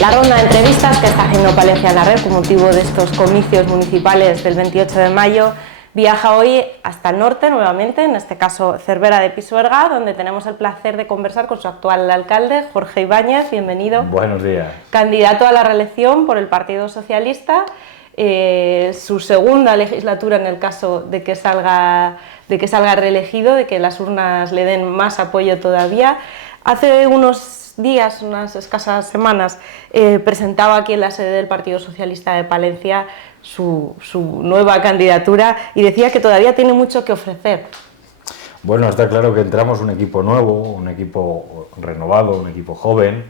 La ronda de entrevistas que está haciendo Palencia la Red con motivo de estos comicios municipales del 28 de mayo viaja hoy hasta el norte nuevamente, en este caso Cervera de Pisuerga, donde tenemos el placer de conversar con su actual alcalde, Jorge Ibáñez. Bienvenido. Buenos días. Candidato a la reelección por el Partido Socialista, su segunda legislatura en el caso de que salga reelegido, de que las urnas le den más apoyo todavía. Hace unos días, unas escasas semanas, presentaba aquí en la sede del Partido Socialista de Palencia su nueva candidatura y decía que todavía tiene mucho que ofrecer. Bueno, está claro que entramos un equipo nuevo, un equipo renovado, un equipo joven,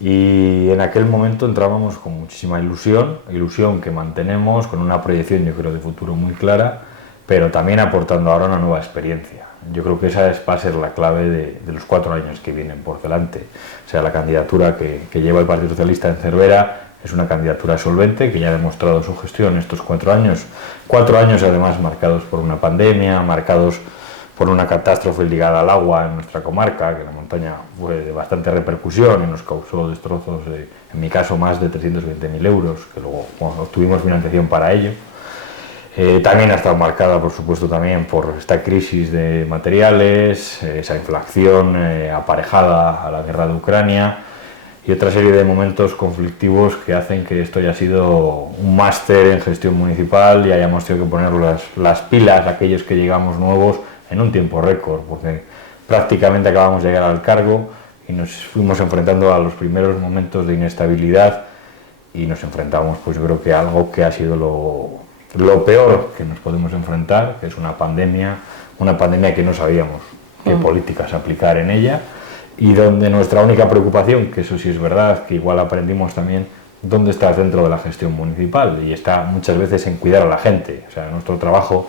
y en aquel momento entrábamos con muchísima ilusión que mantenemos, con una proyección, yo creo, de futuro muy clara, pero también aportando ahora una nueva experiencia. Yo creo que esa va a ser la clave de los 4 años que vienen por delante. O sea, la candidatura que lleva el Partido Socialista en Cervera es una candidatura solvente que ya ha demostrado su gestión estos 4 años. 4 años además marcados por una pandemia, marcados por una catástrofe ligada al agua en nuestra comarca, que la montaña fue de bastante repercusión y nos causó destrozos, en mi caso más de 320.000 euros, que luego obtuvimos financiación para ello. También ha estado marcada, por supuesto, también por esta crisis de materiales, esa inflación aparejada a la guerra de Ucrania y otra serie de momentos conflictivos que hacen que esto haya sido un máster en gestión municipal y hayamos tenido que poner las pilas a aquellos que llegamos nuevos en un tiempo récord, porque prácticamente acabamos de llegar al cargo y nos fuimos enfrentando a los primeros momentos de inestabilidad y nos enfrentamos, pues yo creo que a algo que ha sido lo peor que nos podemos enfrentar, que es una pandemia que no sabíamos qué políticas aplicar en ella y donde nuestra única preocupación, que eso sí es verdad, que igual aprendimos también, dónde está el centro de la gestión municipal, y está muchas veces en cuidar a la gente. O sea, nuestro trabajo,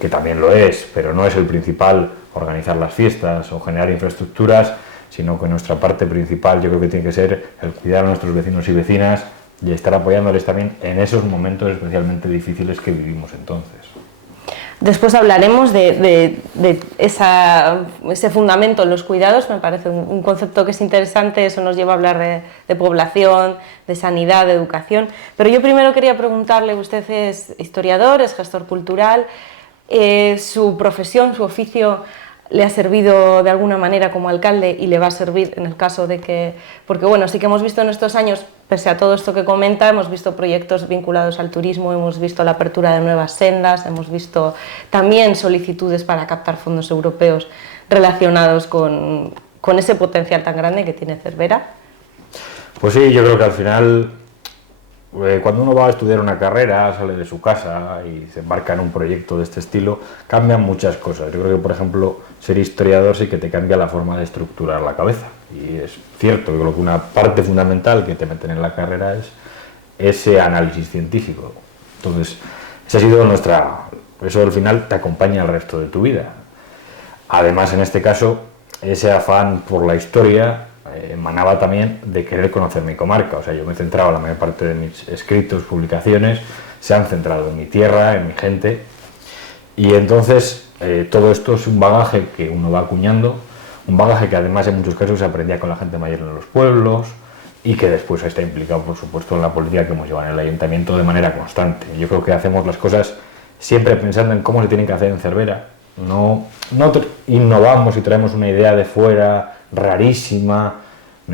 que también lo es, pero no es el principal organizar las fiestas o generar infraestructuras, sino que nuestra parte principal yo creo que tiene que ser el cuidar a nuestros vecinos y vecinas y estar apoyándoles también en esos momentos especialmente difíciles que vivimos entonces. Después hablaremos de ese fundamento en los cuidados. Me parece un concepto que es interesante. Eso nos lleva a hablar de población, de sanidad, de educación. Pero yo primero quería preguntarle, usted es historiador, es gestor cultural, su profesión, su oficio le ha servido de alguna manera como alcalde y le va a servir en el caso de que... Porque bueno, sí que hemos visto en estos años, pese a todo esto que comenta, hemos visto proyectos vinculados al turismo, hemos visto la apertura de nuevas sendas, hemos visto también solicitudes para captar fondos europeos relacionados con ese potencial tan grande que tiene Cervera. Pues sí, yo creo que al final, cuando uno va a estudiar una carrera, sale de su casa y se embarca en un proyecto de este estilo, cambian muchas cosas. Yo creo que, por ejemplo, ser historiador sí que te cambia la forma de estructurar la cabeza. Y es cierto, yo creo que una parte fundamental que te meten en la carrera es ese análisis científico. Entonces, esa ha sido eso al final te acompaña el resto de tu vida. Además, en este caso, ese afán por la historia emanaba también de querer conocer mi comarca. O sea, yo me he centrado, la mayor parte de mis escritos, publicaciones, se han centrado en mi tierra, en mi gente, y entonces todo esto es un bagaje que uno va acuñando, un bagaje que además en muchos casos se aprendía con la gente mayor en los pueblos y que después está implicado, por supuesto, en la política que hemos llevado en el ayuntamiento de manera constante. Yo creo que hacemos las cosas siempre pensando en cómo se tienen que hacer en Cervera. No innovamos y traemos una idea de fuera rarísima,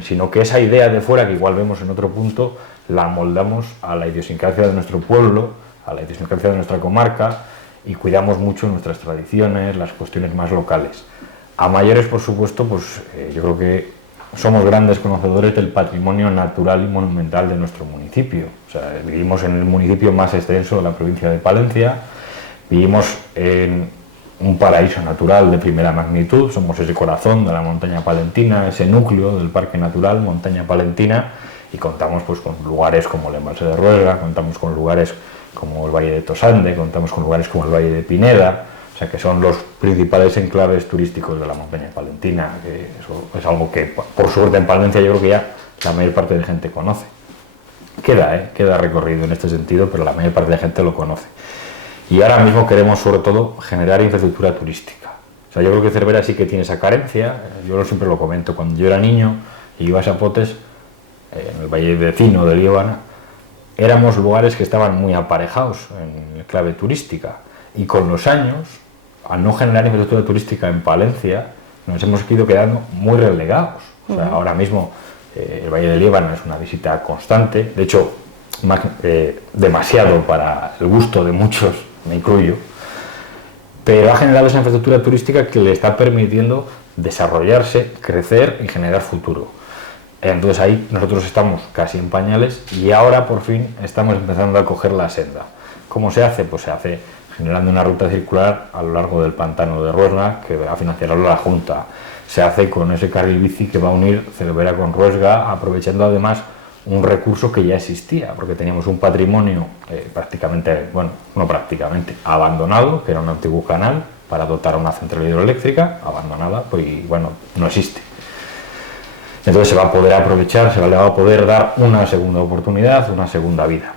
sino que esa idea de fuera que igual vemos en otro punto la amoldamos a la idiosincrasia de nuestro pueblo, a la idiosincrasia de nuestra comarca y cuidamos mucho nuestras tradiciones, las cuestiones más locales. A mayores, por supuesto, pues yo creo que somos grandes conocedores del patrimonio natural y monumental de nuestro municipio. O sea, vivimos en el municipio más extenso de la provincia de Palencia, vivimos en un paraíso natural de primera magnitud, somos ese corazón de la montaña palentina, ese núcleo del Parque Natural Montaña Palentina, y contamos pues con lugares como el Embalse de Ruega, contamos con lugares como el Valle de Tosande, contamos con lugares como el Valle de Pineda, o sea que son los principales enclaves turísticos de la montaña palentina, que eso es algo que por suerte en Palencia yo creo que ya la mayor parte de la gente conoce. Queda recorrido en este sentido, pero la mayor parte de la gente lo conoce. Y ahora mismo queremos sobre todo generar infraestructura turística. O sea, yo creo que Cervera sí que tiene esa carencia. Yo siempre lo comento, cuando yo era niño y ibas a Potes, en el valle vecino de Liébana, éramos lugares que estaban muy aparejados en clave turística, y con los años, al no generar infraestructura turística en Palencia, nos hemos ido quedando muy relegados. O sea, ahora mismo el valle de Liébana es una visita constante, de hecho demasiado para el gusto de muchos, me incluyo, pero ha generado esa infraestructura turística que le está permitiendo desarrollarse, crecer y generar futuro. Entonces ahí nosotros estamos casi en pañales y ahora por fin estamos empezando a coger la senda. ¿Cómo se hace? Pues se hace generando una ruta circular a lo largo del pantano de Ruesga, que va a financiarlo la Junta. Se hace con ese carril bici que va a unir Cervera con Ruesga, aprovechando además un recurso que ya existía, porque teníamos un patrimonio prácticamente, bueno, no prácticamente, abandonado, que era un antiguo canal para dotar a una central hidroeléctrica, abandonada, pues y bueno, no existe. Entonces se va a poder aprovechar, se le va a poder dar una segunda oportunidad, una segunda vida.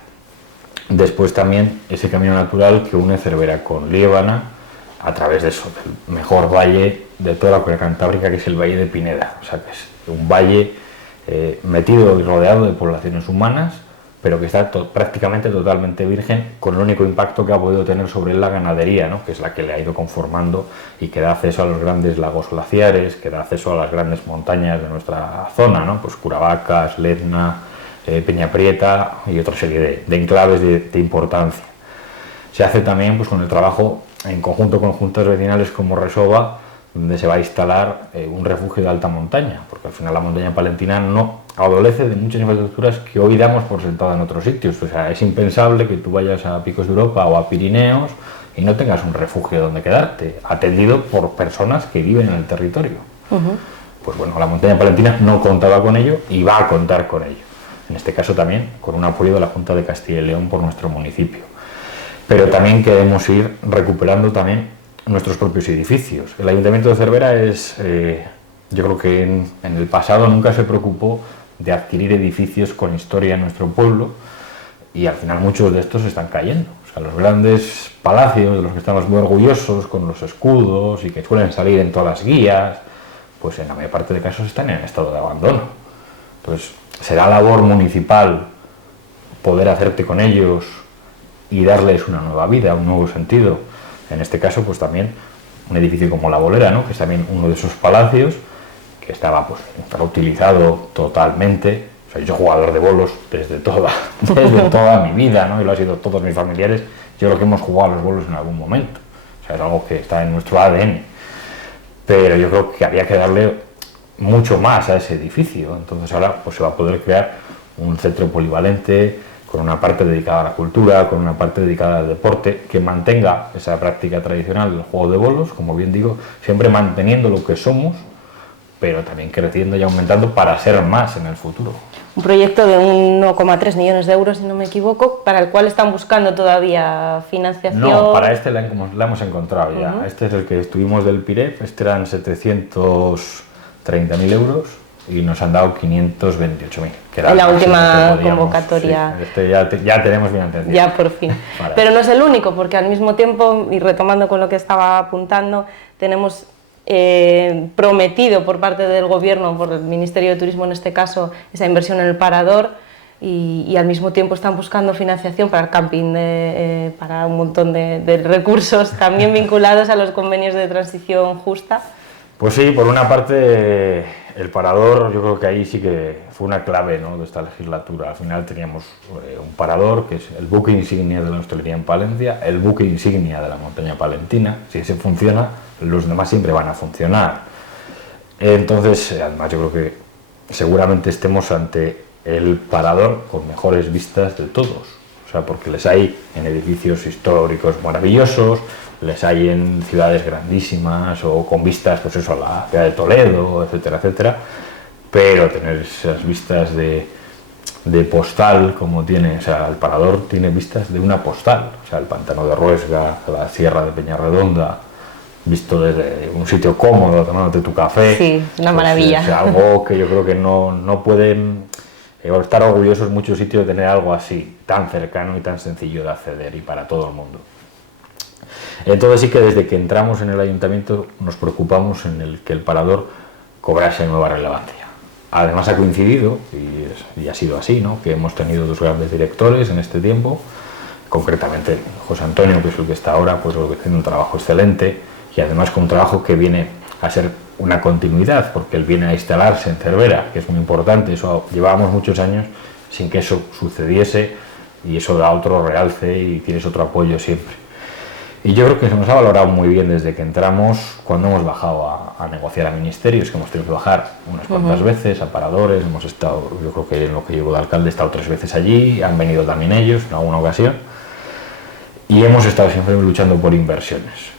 Después también ese camino natural que une Cervera con Liébana, a través de eso, del mejor valle de toda la Comunidad Cantábrica, que es el Valle de Pineda. O sea, que es un valle metido y rodeado de poblaciones humanas, pero que está prácticamente totalmente virgen, con el único impacto que ha podido tener sobre él la ganadería, ¿no? Que es la que le ha ido conformando y que da acceso a los grandes lagos glaciares, que da acceso a las grandes montañas de nuestra zona, ¿no? Pues Curavacas, Letna, Peñaprieta y otra serie de enclaves de importancia. Se hace también pues, con el trabajo en conjunto con juntas vecinales como Resova, donde se va a instalar un refugio de alta montaña, porque al final la montaña palentina no adolece de muchas infraestructuras que hoy damos por sentado en otros sitios. O sea, es impensable que tú vayas a Picos de Europa o a Pirineos y no tengas un refugio donde quedarte, atendido por personas que viven en el territorio. Pues bueno, la montaña palentina no contaba con ello y va a contar con ello. En este caso también con un apoyo de la Junta de Castilla y León por nuestro municipio. Pero también queremos ir recuperando también nuestros propios edificios. El Ayuntamiento de Cervera es, yo creo que en el pasado nunca se preocupó de adquirir edificios con historia en nuestro pueblo y al final muchos de estos están cayendo. O sea, los grandes palacios de los que estamos muy orgullosos, con los escudos y que suelen salir en todas las guías, pues en la mayor parte de casos están en estado de abandono. Entonces, será labor municipal poder hacerte con ellos y darles una nueva vida, un nuevo sentido. En este caso, pues también un edificio como La Bolera, ¿no? Que es también uno de esos palacios que estaba pues utilizado totalmente. O sea, yo soy jugador de bolos desde toda mi vida, ¿no? Y lo ha sido todos mis familiares. Yo creo que hemos jugado a los bolos en algún momento. O sea, es algo que está en nuestro ADN. Pero yo creo que había que darle mucho más a ese edificio. Entonces ahora pues se va a poder crear un centro polivalente, con una parte dedicada a la cultura, con una parte dedicada al deporte, que mantenga esa práctica tradicional del juego de bolos, como bien digo, siempre manteniendo lo que somos, pero también creciendo y aumentando para ser más en el futuro. Un proyecto de 1,3 millones de euros, si no me equivoco, para el cual están buscando todavía financiación. No, para este la hemos encontrado ya. Este es el que estuvimos del PIREP, este eran 730.000 euros. Y nos han dado 528.000. En la última convocatoria. Sí, este ya tenemos financiación. Ya por fin. Vale. Pero no es el único, porque al mismo tiempo, y retomando con lo que estaba apuntando, tenemos prometido por parte del Gobierno, por el Ministerio de Turismo en este caso, esa inversión en el Parador, y al mismo tiempo están buscando financiación para el camping, para un montón de recursos también vinculados a los convenios de transición justa. Pues sí, por una parte el Parador, yo creo que ahí sí que fue una clave, ¿no?, de esta legislatura. Al final teníamos un Parador, que es el buque insignia de la hostelería en Palencia, el buque insignia de la montaña palentina. Si ese funciona, los demás siempre van a funcionar. Entonces, además yo creo que seguramente estemos ante el Parador con mejores vistas de todos. O sea, porque les hay en edificios históricos maravillosos, les hay en ciudades grandísimas o con vistas, pues eso, a la ciudad de Toledo, etcétera, etcétera, pero tener esas vistas de postal como tiene, o sea, el Parador tiene vistas de una postal, o sea, el pantano de Ruesga, la sierra de Peñarredonda, visto desde un sitio cómodo, tomándote tu café. Sí, una maravilla. Es algo que yo creo que no pueden estar orgullosos muchos sitios de tener algo así, tan cercano y tan sencillo de acceder y para todo el mundo. Entonces sí que desde que entramos en el ayuntamiento nos preocupamos en el que el Parador cobrase nueva relevancia. además ha coincidido, y ha sido así, ¿no? Que hemos tenido dos grandes directores en este tiempo, concretamente José Antonio, que es el que está ahora, pues haciendo un trabajo excelente, y además con un trabajo que viene a ser una continuidad, porque él viene a instalarse en Cervera, que es muy importante. Eso llevábamos muchos años sin que eso sucediese, y eso da otro realce y tienes otro apoyo siempre. Y yo creo que se nos ha valorado muy bien desde que entramos, cuando hemos bajado a negociar a ministerios, que hemos tenido que bajar unas cuantas veces, a paradores. Hemos estado, yo creo que en lo que llevo de alcalde he estado 3 veces allí, han venido también ellos en alguna ocasión, y hemos estado siempre luchando por inversiones.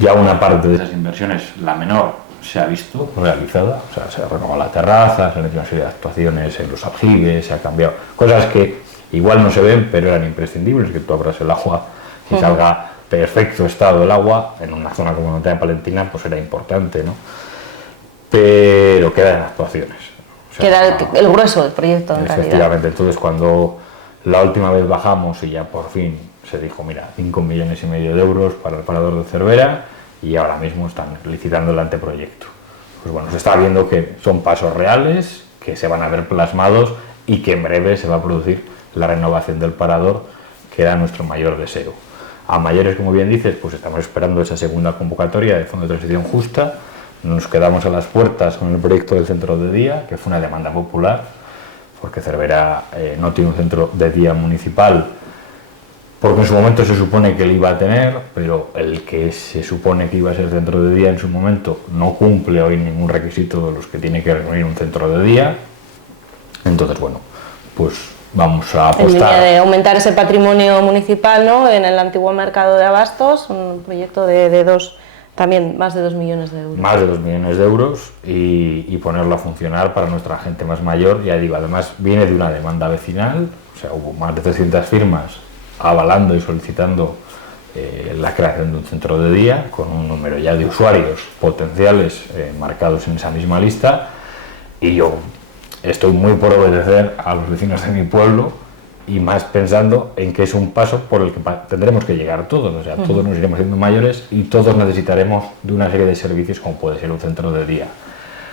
Ya una parte de esas inversiones, la menor, se ha visto realizada, o sea, se ha renovado la terraza, se han hecho una serie de actuaciones en los aljibes, se ha cambiado cosas que igual no se ven, pero eran imprescindibles, que tú abras el agua y salga perfecto estado el agua en una zona como la montaña palentina, pues era importante, ¿no? Pero quedan actuaciones. O sea, queda el grueso del proyecto en efectivamente, realidad. entonces cuando la última vez bajamos y ya por fin se dijo, mira, 5,5 millones de euros para el parador de Cervera, y ahora mismo están licitando el anteproyecto. Pues bueno, se está viendo que son pasos reales, que se van a ver plasmados y que en breve se va a producir la renovación del parador, que era nuestro mayor deseo. A mayores, como bien dices, pues estamos esperando esa segunda convocatoria de Fondo de Transición Justa. Nos quedamos a las puertas con el proyecto del centro de día, que fue una demanda popular, porque Cervera no tiene un centro de día municipal, porque en su momento se supone que él iba a tener, pero el que se supone que iba a ser centro de día en su momento no cumple hoy ningún requisito de los que tiene que reunir un centro de día. Entonces, bueno, pues vamos a apostar. En línea de aumentar ese patrimonio municipal, ¿no? En el antiguo mercado de abastos, un proyecto también más de 2 millones de euros. Más de 2 millones de euros, y ponerlo a funcionar para nuestra gente más mayor. Ya digo, además viene de una demanda vecinal, o sea, hubo más de 300 firmas avalando y solicitando la creación de un centro de día, con un número ya de usuarios potenciales marcados en esa misma lista, y yo estoy muy por obedecer a los vecinos de mi pueblo, y más pensando en que es un paso por el que tendremos que llegar todos, o sea, todos nos iremos siendo mayores y todos necesitaremos de una serie de servicios como puede ser un centro de día.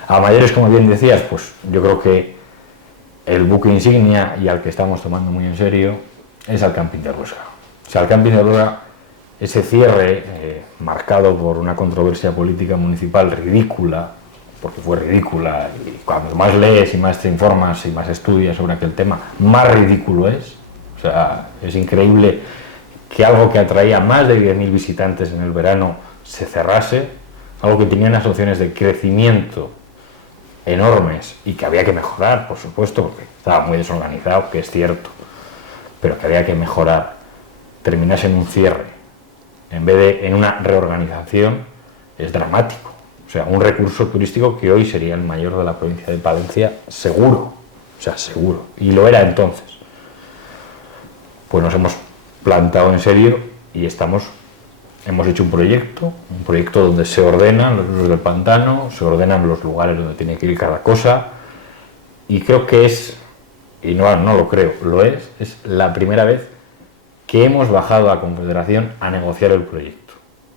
A mayores, como bien decías, pues yo creo que el buque insignia y al que estamos tomando muy en serio es al Camping de Ruesga. O sea, el Camping de Ruesga, ese cierre marcado por una controversia política municipal ridícula, porque fue ridícula, y cuando más lees y más te informas y más estudias sobre aquel tema, más ridículo es. O sea, es increíble que algo que atraía más de 10.000 visitantes en el verano se cerrase, algo que tenía unas opciones de crecimiento enormes y que había que mejorar, por supuesto, porque estaba muy desorganizado, que es cierto, pero que había que mejorar, terminase en un cierre, en vez de en una reorganización, es dramático. O sea, un recurso turístico que hoy sería el mayor de la provincia de Palencia, seguro, o sea, seguro, y lo era entonces. Pues nos hemos plantado en serio y hemos hecho un proyecto donde se ordenan los usos del pantano, se ordenan los lugares donde tiene que ir cada cosa, y creo que y no lo creo, lo es la primera vez que hemos bajado a Confederación a negociar el proyecto.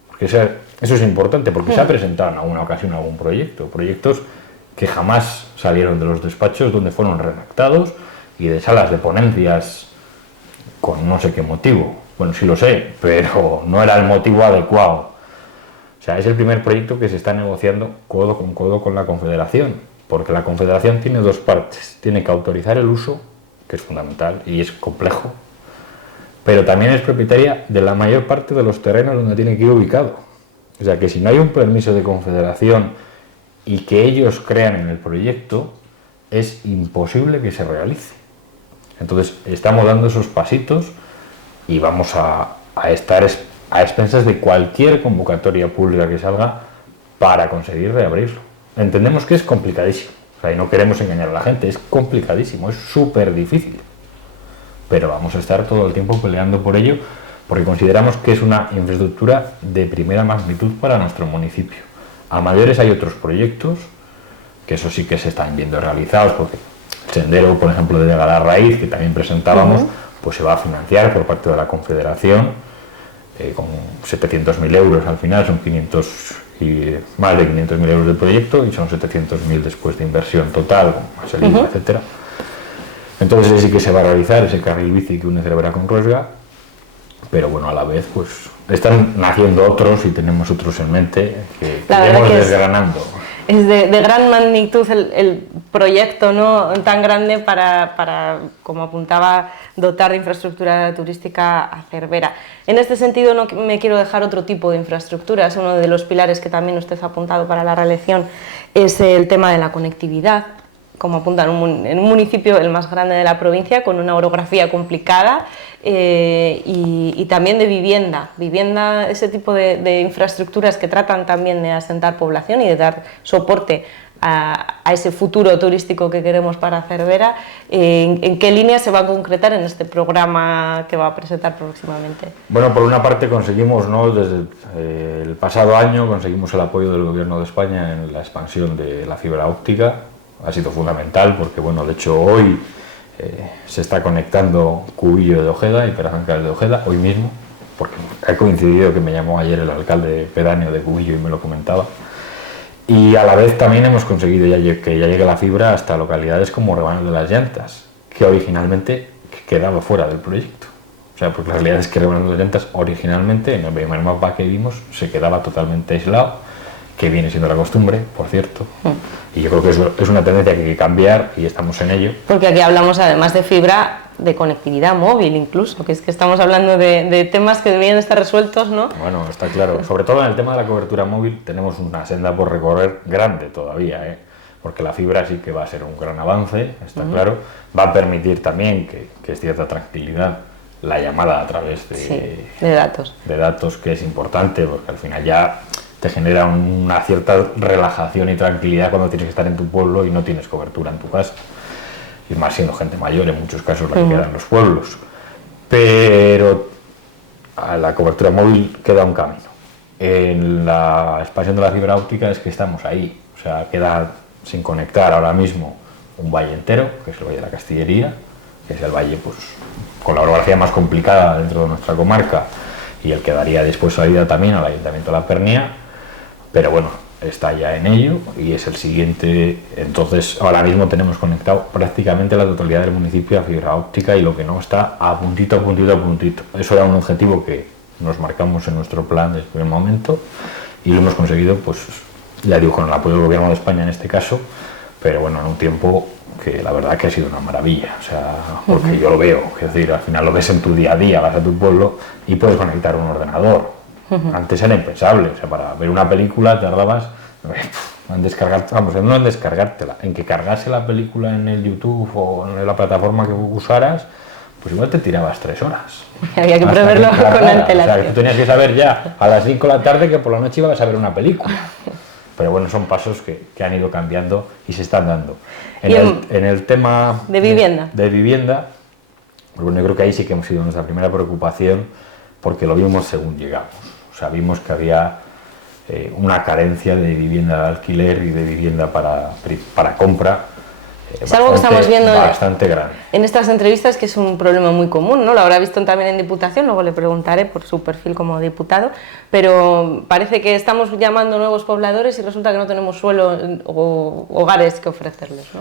Porque eso es importante, porque se ha presentado en alguna ocasión algún proyectos que jamás salieron de los despachos donde fueron redactados y de salas de ponencias con no sé qué motivo. Bueno, sí lo sé, pero no era el motivo adecuado. O sea, es el primer proyecto que se está negociando codo con la Confederación. Porque la Confederación tiene dos partes. Tiene que autorizar el uso, que es fundamental y es complejo, pero también es propietaria de la mayor parte de los terrenos donde tiene que ir ubicado. O sea que si no hay un permiso de Confederación y que ellos crean en el proyecto, es imposible que se realice. Entonces estamos dando esos pasitos y vamos a estar a expensas de cualquier convocatoria pública que salga para conseguir reabrirlo. Entendemos que es complicadísimo, o sea, y no queremos engañar a la gente, es complicadísimo, es súper difícil, pero vamos a estar todo el tiempo peleando por ello, porque consideramos que es una infraestructura de primera magnitud para nuestro municipio. A mayores hay otros proyectos, que eso sí que se están viendo realizados, porque el sendero, por ejemplo, de Llegar a la Raíz, que también presentábamos, pues se va a financiar por parte de la Confederación, con 700.000 euros al final, son 500 y más de 500.000 euros de proyecto y son 700.000 después de inversión total, más el IVA, etcétera. Entonces sí que se va a realizar ese carril bici que une Cervera con Ruesga, pero bueno, a la vez pues están naciendo otros y tenemos otros en mente que iremos desgranando. Es de gran magnitud el proyecto, ¿no? Tan grande para, como apuntaba, dotar de infraestructura turística a Cervera. En este sentido no me quiero dejar otro tipo de infraestructuras. Uno de los pilares que también usted ha apuntado para la reelección es el tema de la conectividad. Como apuntan, en un municipio el más grande de la provincia, con una orografía complicada y también de vivienda, ese tipo de infraestructuras que tratan también de asentar población y de dar soporte a ese futuro turístico que queremos para Cervera. ¿En qué línea se va a concretar en este programa que va a presentar próximamente? Bueno, por una parte conseguimos, ¿no?, desde el pasado año conseguimos el apoyo del Gobierno de España en la expansión de la fibra óptica. Ha sido fundamental porque, bueno, de hecho hoy se está conectando Cubillo de Ojeda y Perafranca de Ojeda, hoy mismo, porque ha coincidido que me llamó ayer el alcalde pedáneo de Cubillo y me lo comentaba. Y a la vez también hemos conseguido que ya llegue la fibra hasta localidades como Rebaños de las Llantas, que originalmente quedaba fuera del proyecto. O sea, porque la realidad es que Rebaños de las Llantas originalmente, en el primer mapa que vimos, se quedaba totalmente aislado, que viene siendo la costumbre, por cierto, y yo creo que es una tendencia que hay que cambiar y estamos en ello. Porque aquí hablamos, además de fibra, de conectividad móvil incluso, que es que estamos hablando de temas que deberían estar resueltos, ¿no? Bueno, está claro, sobre todo en el tema de la cobertura móvil tenemos una senda por recorrer grande todavía, porque la fibra sí que va a ser un gran avance, está claro, va a permitir también que es cierta tranquilidad la llamada a través de datos. De datos, que es importante, porque al final ya te genera una cierta relajación y tranquilidad cuando tienes que estar en tu pueblo y no tienes cobertura en tu casa. Y más siendo gente mayor, en muchos casos la que queda en los pueblos. Pero a la cobertura móvil queda un camino. En la expansión de la fibra óptica es que estamos ahí. O sea, queda sin conectar ahora mismo un valle entero, que es el Valle de la Castillería, que es el valle pues con la orografía más complicada dentro de nuestra comarca y el que daría después salida también al Ayuntamiento de La Pernia. Pero bueno, está ya en ello y es el siguiente. Entonces ahora mismo tenemos conectado prácticamente la totalidad del municipio a fibra óptica y lo que no está a puntito. Eso era un objetivo que nos marcamos en nuestro plan desde el primer momento y lo hemos conseguido, pues ya digo, con el apoyo del Gobierno de España en este caso, pero bueno, en un tiempo que la verdad que ha sido una maravilla, o sea, porque yo lo veo, es decir, al final lo ves en tu día a día, vas a tu pueblo y puedes conectar un ordenador. Antes era impensable, o sea, para ver una película tardabas en descargártela, en que cargase la película en el YouTube o en la plataforma que usaras, pues igual te tirabas 3 horas. Había que preverlo con antelación. O sea, que tú tenías que saber ya a las 5 de la tarde que por la noche ibas a ver una película. Pero bueno, son pasos que han ido cambiando y se están dando. En el tema de vivienda, pues bueno, yo creo que ahí sí que hemos sido nuestra primera preocupación, porque lo vimos según llegamos. O sea, vimos que había una carencia de vivienda de alquiler y de vivienda para compra. Es algo que estamos viendo bastante grande. En estas entrevistas, que es un problema muy común, ¿no? Lo habrá visto también en Diputación, luego le preguntaré por su perfil como diputado, pero parece que estamos llamando nuevos pobladores y resulta que no tenemos suelo o hogares que ofrecerles, ¿no?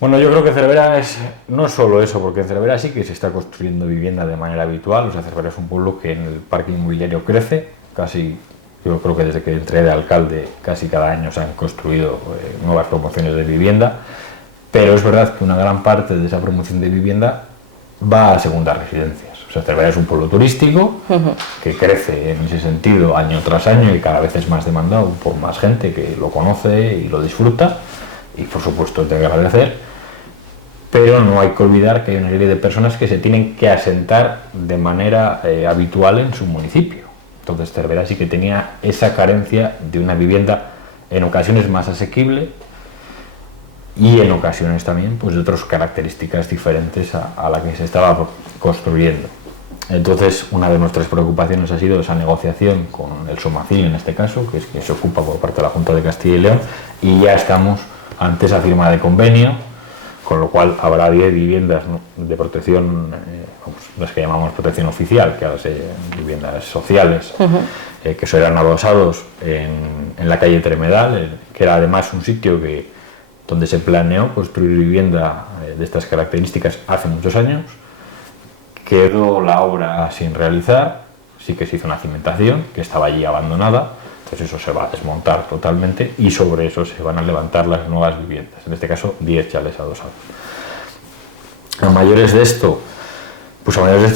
Bueno, yo creo que Cervera es no solo eso, porque en Cervera sí que se está construyendo vivienda de manera habitual. O sea, Cervera es un pueblo que en el parque inmobiliario crece, casi, yo creo que desde que entré de alcalde casi cada año se han construido nuevas promociones de vivienda. Pero es verdad que una gran parte de esa promoción de vivienda va a segundas residencias. O sea, Cervera es un pueblo turístico que crece en ese sentido año tras año y cada vez es más demandado por más gente que lo conoce y lo disfruta y por supuesto te agradecer. Pero no hay que olvidar que hay una serie de personas que se tienen que asentar de manera habitual en su municipio. Entonces Cervera sí que tenía esa carencia de una vivienda en ocasiones más asequible y en ocasiones también pues de otras características diferentes a la que se estaba construyendo. Entonces una de nuestras preocupaciones ha sido esa negociación con el Somacil en este caso, que es quien se ocupa por parte de la Junta de Castilla y León, y ya estamos ante esa firma de convenio, con lo cual habrá 10 viviendas de protección, las que llamamos protección oficial, que ahora son viviendas sociales, que serán adosados en la calle Tremedal, que era además un sitio donde se planeó construir vivienda de estas características hace muchos años. Quedó la obra sin realizar, sí que se hizo una cimentación que estaba allí abandonada, entonces eso se va a desmontar totalmente y sobre eso se van a levantar las nuevas viviendas, en este caso 10 chalés adosados. A mayores de esto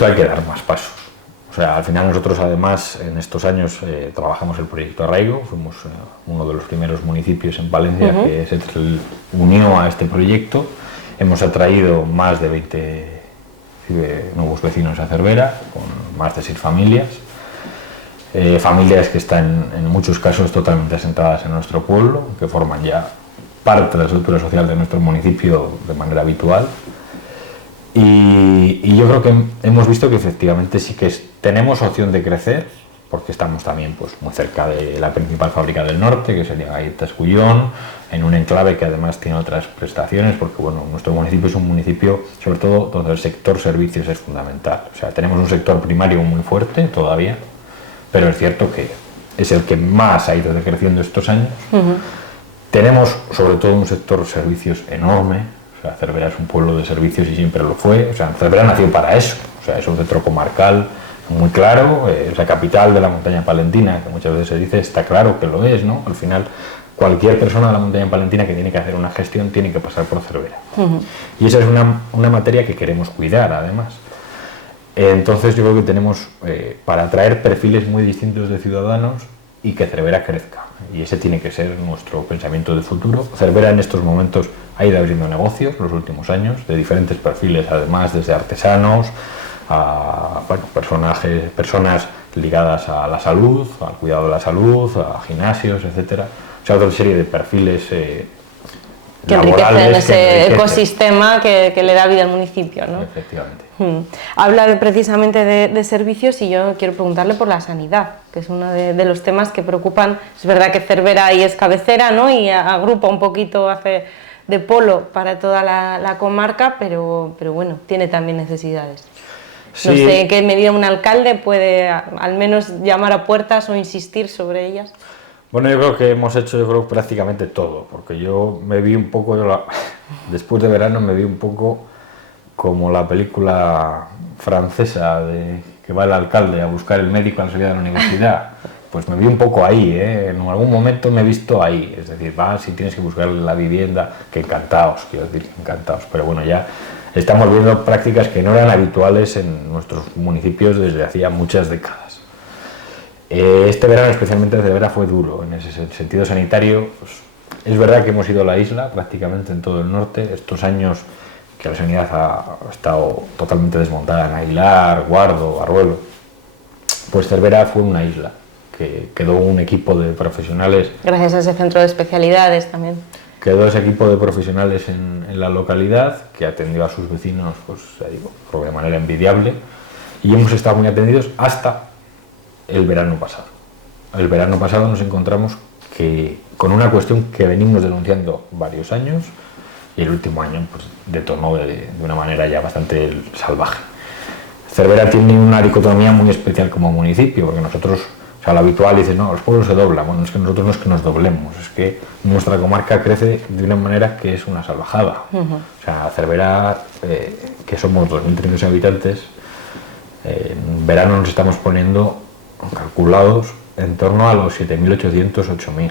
hay que dar más pasos. O sea, al final nosotros además en estos años trabajamos el proyecto Arraigo, fuimos uno de los primeros municipios en Palencia que se unió a este proyecto. Hemos atraído más de 20 nuevos vecinos a Cervera, con más de 6 familias. Familias que están en muchos casos totalmente asentadas en nuestro pueblo, que forman ya parte de la estructura social de nuestro municipio de manera habitual. Y yo creo que hemos visto que efectivamente sí que tenemos opción de crecer, porque estamos también pues, muy cerca de la principal fábrica del norte, que sería Gaitas Cullón, en un enclave que además tiene otras prestaciones, porque bueno, nuestro municipio es un municipio, sobre todo, donde el sector servicios es fundamental. O sea, tenemos un sector primario muy fuerte todavía, pero es cierto que es el que más ha ido decreciendo estos años. Tenemos sobre todo un sector servicios enorme. O sea, Cervera es un pueblo de servicios y siempre lo fue. O sea, Cervera nació para eso. O sea, es un centro comarcal muy claro, es la capital de la montaña palentina, que muchas veces se dice, está claro que lo es, ¿no? Al final, cualquier persona de la montaña palentina que tiene que hacer una gestión tiene que pasar por Cervera. Y esa es una materia que queremos cuidar, además. Entonces, yo creo que tenemos para atraer perfiles muy distintos de ciudadanos y que Cervera crezca. Y ese tiene que ser nuestro pensamiento de futuro. Cervera en estos momentos ha ido abriendo negocios los últimos años, de diferentes perfiles, además, desde artesanos a personas ligadas a la salud, al cuidado de la salud, a gimnasios, etcétera. O sea, otra serie de perfiles que enriquecen ese ecosistema que le da vida al municipio, ¿no? Efectivamente. Habla precisamente de servicios y yo quiero preguntarle por la sanidad, que es uno de los temas que preocupan. Es verdad que Cervera ahí es cabecera, ¿no? Y agrupa un poquito, hace de polo para toda la comarca, pero bueno, tiene también necesidades. Sí. No sé en qué medida un alcalde puede al menos llamar a puertas o insistir sobre ellas. Bueno, yo creo que hemos hecho prácticamente todo, porque yo me vi un poco, después de verano me vi un poco como la película francesa de que va el alcalde a buscar el médico a la salida de la universidad. Pues me vi un poco ahí, en algún momento me he visto ahí, es decir, vas y tienes que buscar la vivienda, que encantados, quiero decir, encantados, pero bueno, ya estamos viendo prácticas que no eran habituales en nuestros municipios desde hacía muchas décadas. Este verano, especialmente de Cervera, fue duro en ese sentido sanitario. Pues, es verdad que hemos ido a la isla prácticamente en todo el norte. Estos años que la sanidad ha estado totalmente desmontada en Aguilar, Guardo, Arruelo, pues Cervera fue una isla, que quedó un equipo de profesionales. Gracias a ese centro de especialidades también. Quedó ese equipo de profesionales en la localidad, que atendió a sus vecinos, pues de manera envidiable, y hemos estado muy atendidos hasta el verano pasado. El verano pasado nos encontramos con una cuestión que venimos denunciando varios años y el último año pues, detonó de una manera ya bastante salvaje. Cervera tiene una dicotomía muy especial como municipio, porque nosotros, o sea, lo habitual dice, no, los pueblos se doblan. Bueno, es que nosotros no es que nos doblemos, es que nuestra comarca crece de una manera que es una salvajada. O sea, Cervera, que somos 2.300 habitantes, en verano nos estamos poniendo calculados en torno a los 7.800, 8.000.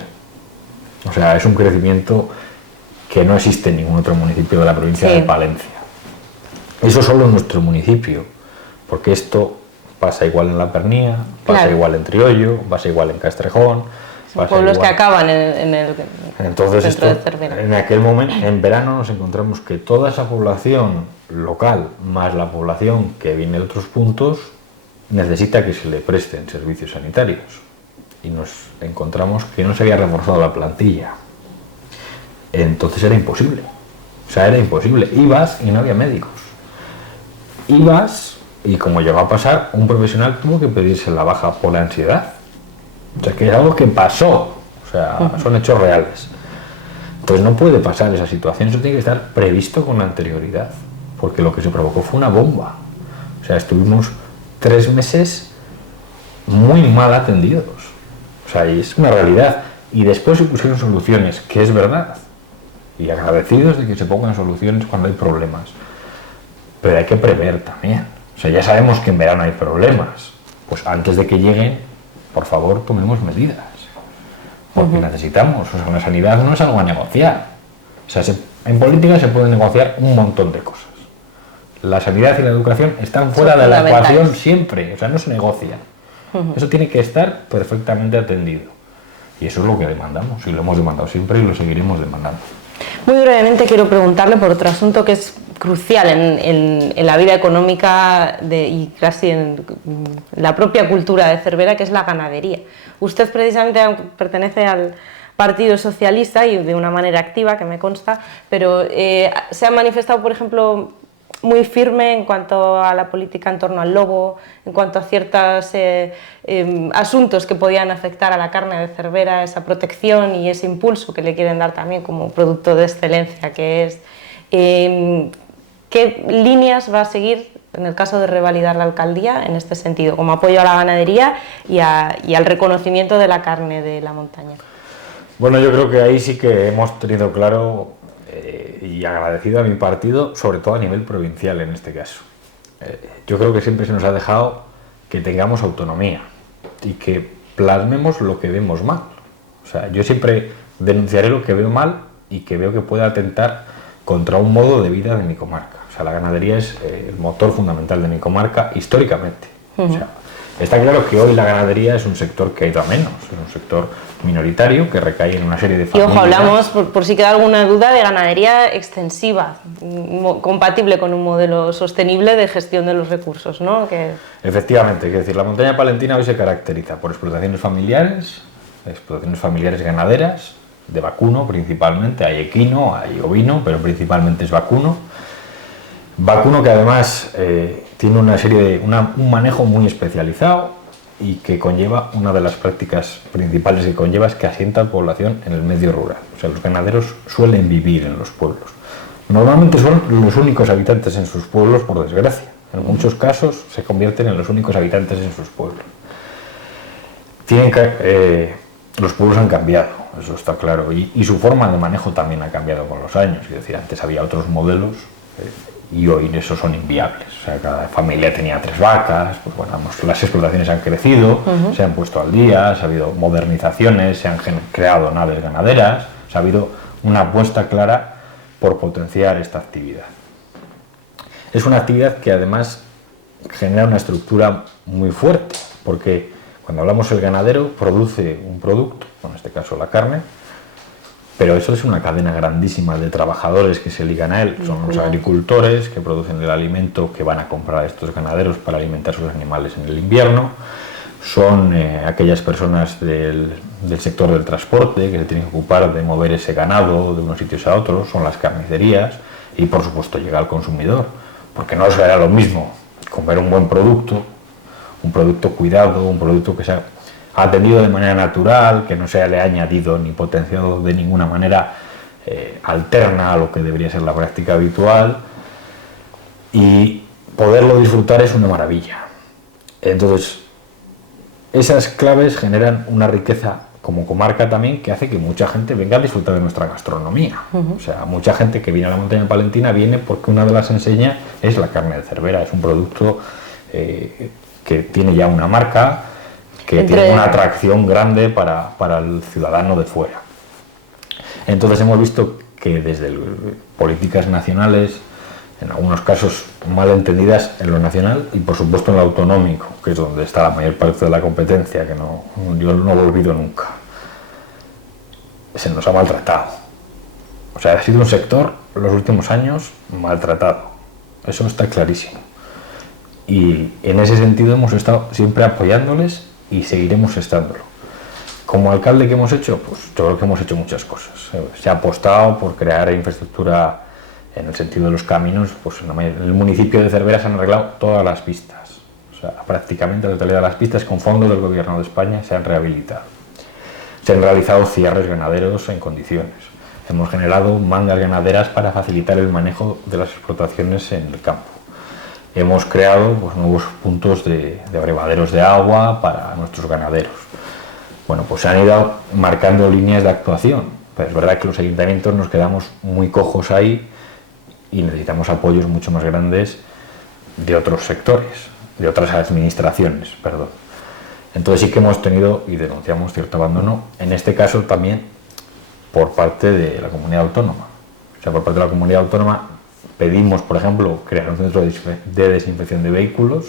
O sea, es un crecimiento que no existe en ningún otro municipio de la provincia de Palencia. Eso solo en nuestro municipio, porque esto pasa igual en La Pernía, pasa igual en Triollo, pasa igual en Castrejón. Son pueblos que acaban en el Entonces, centro de Cervera. En aquel momento, en verano, nos encontramos que toda esa población local, más la población que viene de otros puntos, necesita que se le presten servicios sanitarios. Y nos encontramos que no se había reforzado la plantilla. Entonces era imposible. O sea, era imposible. Ibas y no había médicos. Ibas y, como llegó a pasar, un profesional tuvo que pedirse la baja por la ansiedad. O sea, que es algo que pasó. O sea, son hechos reales. Entonces no puede pasar esa situación. Eso tiene que estar previsto con anterioridad. Porque lo que se provocó fue una bomba. O sea, estuvimos 3 meses muy mal atendidos. O sea, y es una realidad. Y después se pusieron soluciones, que es verdad. Y agradecidos de que se pongan soluciones cuando hay problemas. Pero hay que prever también. O sea, ya sabemos que en verano hay problemas. Pues antes de que lleguen, por favor, tomemos medidas. Porque necesitamos. O sea, una sanidad no es algo a negociar. O sea, en política se pueden negociar un montón de cosas. La sanidad y la educación están fuera de la ecuación siempre. O sea, no se negocian. Eso tiene que estar perfectamente atendido. Y eso es lo que demandamos. Y lo hemos demandado siempre y lo seguiremos demandando. Muy brevemente quiero preguntarle por otro asunto que es crucial en la vida económica y casi en la propia cultura de Cervera, que es la ganadería. Usted precisamente pertenece al Partido Socialista y de una manera activa, que me consta, pero se ha manifestado, por ejemplo, muy firme en cuanto a la política en torno al lobo, en cuanto a ciertos asuntos que podían afectar a la carne de Cervera, esa protección y ese impulso que le quieren dar también como producto de excelencia que es. ¿Qué líneas va a seguir en el caso de revalidar la alcaldía en este sentido, como apoyo a la ganadería y al reconocimiento de la carne de la montaña? Bueno, yo creo que ahí sí que hemos tenido claro y agradecido a mi partido, sobre todo a nivel provincial en este caso. Yo creo que siempre se nos ha dejado que tengamos autonomía y que plasmemos lo que vemos mal. O sea, yo siempre denunciaré lo que veo mal y que veo que puede atentar contra un modo de vida de mi comarca. O sea, la ganadería es el motor fundamental de mi comarca históricamente. O sea, está claro que hoy la ganadería es un sector que ha ido a menos, es un sector minoritario que recae en una serie de familias. Y ojo, hablamos, por si queda alguna duda, de ganadería extensiva, compatible con un modelo sostenible de gestión de los recursos, ¿no? Efectivamente, es decir, la montaña palentina hoy se caracteriza por explotaciones familiares ganaderas, de vacuno principalmente, hay equino, hay ovino, pero principalmente es vacuno. Vacuno que además tiene un manejo muy especializado y que conlleva, una de las prácticas principales que conlleva es que asienta población en el medio rural. O sea, los ganaderos suelen vivir en los pueblos. Normalmente son los únicos habitantes en sus pueblos, por desgracia. En muchos casos se convierten en los únicos habitantes en sus pueblos. Los pueblos han cambiado, eso está claro, y su forma de manejo también ha cambiado con los años. Es decir, antes había otros modelos y hoy esos son inviables. O sea, cada familia tenía 3 vacas, pues bueno, las explotaciones han crecido, se han puesto al día, ha habido modernizaciones, se han creado naves ganaderas, ha habido una apuesta clara por potenciar esta actividad. Es una actividad que además genera una estructura muy fuerte, porque cuando hablamos del ganadero produce un producto, en este caso la carne, pero eso es una cadena grandísima de trabajadores que se ligan a él. Son los agricultores que producen el alimento que van a comprar a estos ganaderos para alimentar sus animales en el invierno. Son aquellas personas del sector del transporte que se tienen que ocupar de mover ese ganado de unos sitios a otros. Son las carnicerías y, por supuesto, llega al consumidor. Porque no será lo mismo comer un buen producto, un producto cuidado, un producto que se ha atendido de manera natural, que no se le ha añadido ni potenciado de ninguna manera alterna a lo que debería ser la práctica habitual, y poderlo disfrutar es una maravilla. Entonces, esas claves generan una riqueza como comarca también que hace que mucha gente venga a disfrutar de nuestra gastronomía. O sea, mucha gente que viene a la montaña palentina viene porque una de las enseñas es la carne de Cervera, es un producto que tiene ya una marca, que tiene una atracción grande para el ciudadano de fuera. Entonces hemos visto que desde políticas nacionales, en algunos casos mal entendidas en lo nacional y por supuesto en lo autonómico, que es donde está la mayor parte de la competencia, que yo no lo olvido nunca, se nos ha maltratado. O sea, ha sido un sector los últimos años maltratado, eso está clarísimo. Y en ese sentido hemos estado siempre apoyándoles y seguiremos estándolo. Como alcalde, ¿qué hemos hecho? Pues yo creo que hemos hecho muchas cosas. Se ha apostado por crear infraestructura en el sentido de los caminos. Pues en el municipio de Cervera se han arreglado todas las pistas. O sea, prácticamente la totalidad de las pistas con fondos del Gobierno de España se han rehabilitado. Se han realizado cierres ganaderos en condiciones. Hemos generado mangas ganaderas para facilitar el manejo de las explotaciones en el campo. hemos creado pues, nuevos puntos de abrevaderos de agua para nuestros ganaderos. Bueno, pues se han ido marcando líneas de actuación, pero es verdad que los ayuntamientos nos quedamos muy cojos ahí y necesitamos apoyos mucho más grandes de otros sectores, de otras administraciones, perdón. Entonces sí que hemos tenido y denunciamos cierto abandono, en este caso también por parte de la comunidad autónoma. O sea, por parte de la comunidad autónoma pedimos, por ejemplo, crear un centro de desinfección de vehículos,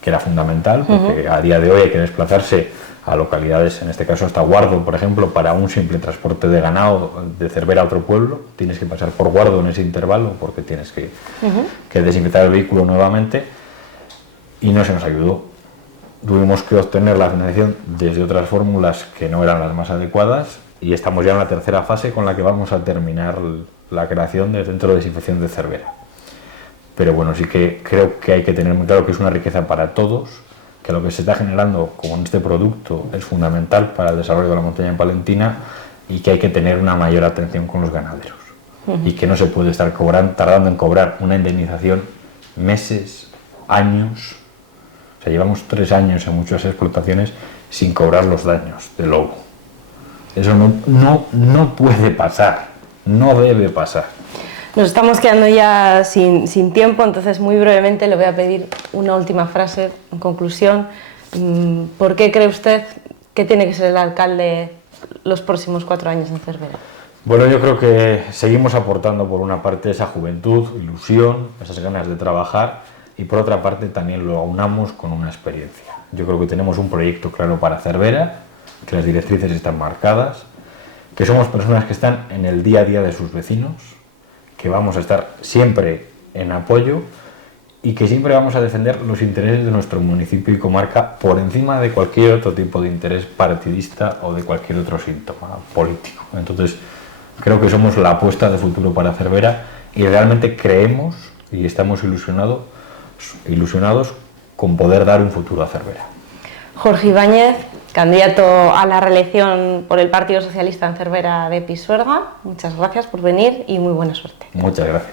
que era fundamental, porque a día de hoy hay que desplazarse a localidades, en este caso hasta Guardo, por ejemplo, para un simple transporte de ganado de Cervera a otro pueblo. Tienes que pasar por Guardo en ese intervalo porque tienes que desinfectar el vehículo nuevamente, y no se nos ayudó. Tuvimos que obtener la financiación desde otras fórmulas que no eran las más adecuadas, y estamos ya en la tercera fase con la que vamos a terminar la creación del centro de desinfección de Cervera. Pero bueno, sí que creo que hay que tener muy claro que es una riqueza para todos, que lo que se está generando con este producto es fundamental para el desarrollo de la montaña palentina, y que hay que tener una mayor atención con los ganaderos. Y que no se puede estar tardando en cobrar una indemnización meses, años. O sea, llevamos 3 años en muchas explotaciones sin cobrar los daños del lobo. Eso no puede pasar, no debe pasar. Nos estamos quedando ya sin tiempo, entonces muy brevemente le voy a pedir una última frase en conclusión. ¿Por qué cree usted que tiene que ser el alcalde los próximos 4 años en Cervera? Bueno, yo creo que seguimos aportando por una parte esa juventud, ilusión, esas ganas de trabajar, y por otra parte también lo aunamos con una experiencia. Yo creo que tenemos un proyecto claro para Cervera, que las directrices están marcadas, que somos personas que están en el día a día de sus vecinos, que vamos a estar siempre en apoyo y que siempre vamos a defender los intereses de nuestro municipio y comarca por encima de cualquier otro tipo de interés partidista o de cualquier otro síntoma político. Entonces, creo que somos la apuesta de futuro para Cervera, y realmente creemos y estamos ilusionados con poder dar un futuro a Cervera. Jorge Ibáñez, candidato a la reelección por el Partido Socialista en Cervera de Pisuerga, muchas gracias por venir y muy buena suerte. Muchas gracias.